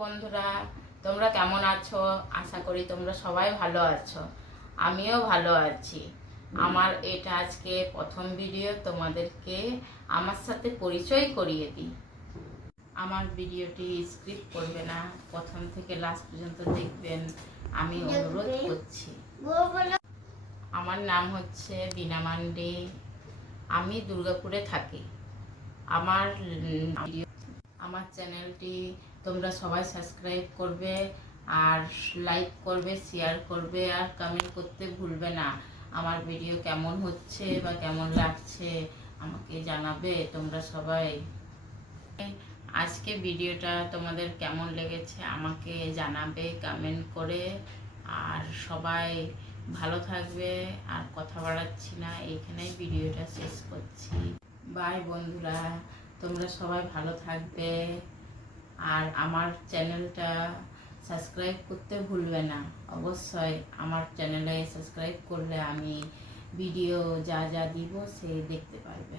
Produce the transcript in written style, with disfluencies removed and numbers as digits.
বন্ধুরা, তোমরা কেমন আছো? আশা করি তোমরা সবাই ভালো আছো। আমিও ভালো আছি। আমার এটা আজকে প্রথম ভিডিও, তোমাদেরকে আমার সাথে পরিচয় করিয়ে দিই। আমার ভিডিওটি স্ক্রিপ্ট করবে না, প্রথম থেকে লাস্ট পর্যন্ত দেখবেন, আমি অনুরোধ করছি। আমার নাম হচ্ছে বীণা মান্ডি। আমি দুর্গাপুরে থাকি। আমার চ্যানেলটি তোমরা সবাই সাবস্ক্রাইব করবে, আর লাইক করবে, শেয়ার করবে, আর কমেন্ট করতে ভুলবে না। আমার ভিডিও কেমন হচ্ছে বা কেমন লাগছে আমাকে জানাবে তোমরা সবাই। আজকে ভিডিওটা তোমাদের কেমন লেগেছে আমাকে জানাবে কমেন্ট করে। আর সবাই ভালো থাকবে। আর কথা বাড়াচ্ছি না, এইখানেই ভিডিওটা শেষ করছি। বাই বন্ধুরা, তোমরা সবাই ভালো থাকবে। আর আমার চ্যানেলটা সাবস্ক্রাইব করতে ভুলবে না। অবশ্যই আমার চ্যানেলে সাবস্ক্রাইব করলে আমি ভিডিও যা যা দিব সে দেখতে পারবে।